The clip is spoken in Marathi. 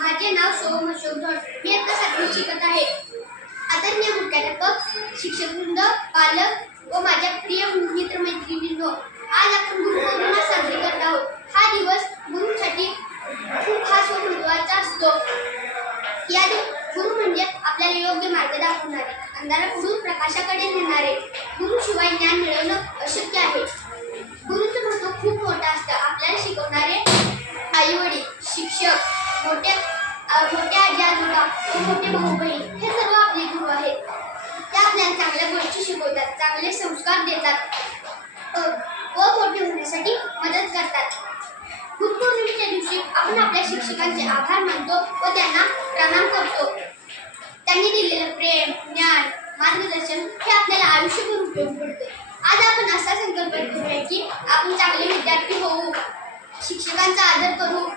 माझे नाव सोहम अशोक धोड. मी आता 7वीत शिकत आहे. आदरणीय मुख्याध्यापक, शिक्षकवृंद, पालक व माझ्या प्रिय मित्रमैत्रिणींनो, आज आपण गुरुपौर्णिमा साजरी करत आहोत. हा दिवस गुरूंसाठी खूप खास व महत्त्वाचा असतो. या गुरु म्हणजे आपल्याला योग्य मार्ग दाखवणारे, अंधाराकडून प्रकाशाकडे नेणारे. गुरुशिवाय ज्ञान मिळवणं अशक्य आहे. गुरुचं महत्त्व खूप मोठं असतं. आपल्याला शिकवणारे आई-वडील, शिक्षक, मोठे आजी आजोबा व मोठे भाऊ बहीण हे सर्व आपले गुरु आहेत. ते आपल्याला चांगल्या गोष्टी शिकवतात, चांगले संस्कार देतात व मोठे होण्यासाठी मदत करतात. गुरुपौर्णिमेच्या दिवशी आपण आपल्या शिक्षकांचे आभार मानतो व त्यांना प्रणाम करतो. त्यांनी दिलेलं प्रेम, ज्ञान, मार्गदर्शन हे आपल्याला आयुष्यभर उपयोगी पडते. आज आपण असा संकल्प करूया की आपण चांगले विद्यार्थी होऊ, शिक्षकांचा आदर करू,